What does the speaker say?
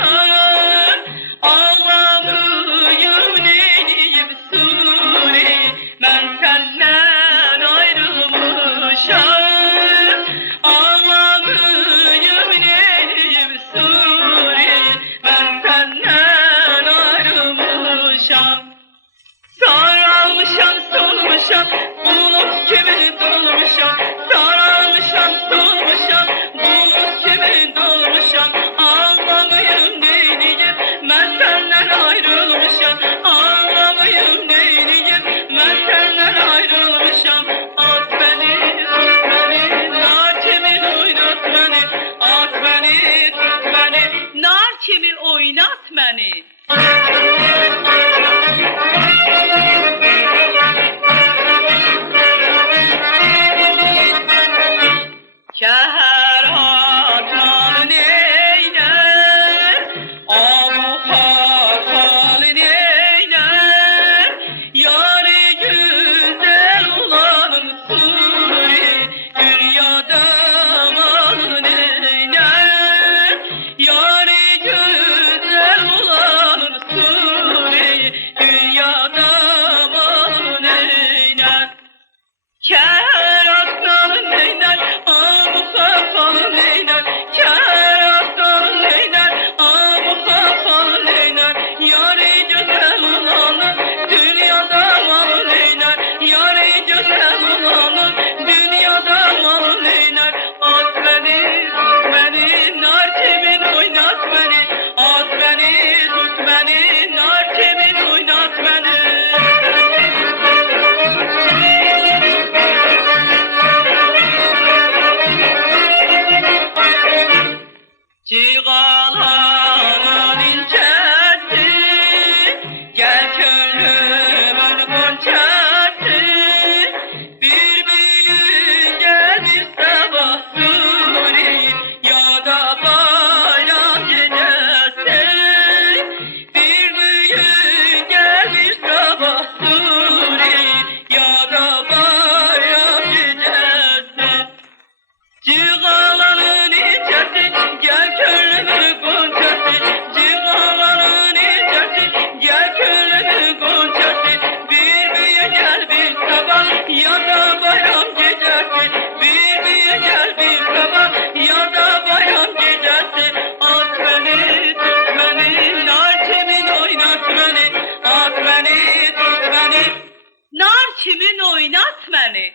durmuşam, ağlamıyım neyliyim Suri, ben senden ayrılmışam. Ağlamıyım neyliyim Suri, ben senden ayrılmışam. Sarılmışam, solmuşam, bulut gibi dolmuşam. Sarılmışam, solmuşam, bulut gibi dolmuşam. Ağlamayım neyleyim, ben senden ayrılmışam. Ağlamayım neyleyim, ben senden ayrılmışam. At beni, tut beni, nar çemin oynat beni. At beni, tut beni, nar çemin oynat beni. Kəhər atman neylər, abu xarxal neylər, yarı güzel olanın Suri, dünyada malı neylər, yarı güzel olanın Suri, dünyada malı neylər. Kəhər atman neylər, abu xarxal neylər, kəhər atman neylər, abu xarxal neylər, yarı gözəl olanın dünyada malı neylər, yarı gözəl olanın dünyada malı neylər. At beni, tut beni, nar çemin oynat beni. At beni, tut beni, nar çemin oynat beni. Ciğalanın incəsi, gəl könlümün qonçəsi, bir büyük gəl bir sabah Suri, yada bayram gecəsi, bir büyük gəl bir sabah Suri, yada bayram gecəsi. Ciğalanın incəsi, gəl könlümün qonçəsi, ciğalanın incəsi, gəl könlümün qonçəsi, bir büyük gəl bir sabah, yada bayram gecəsi, bir büyük gəl bir sabah, yada bayram gecəsi. At beni, tut beni, nar çemin oynat beni. At beni, tut beni, nar çemin oynat beni.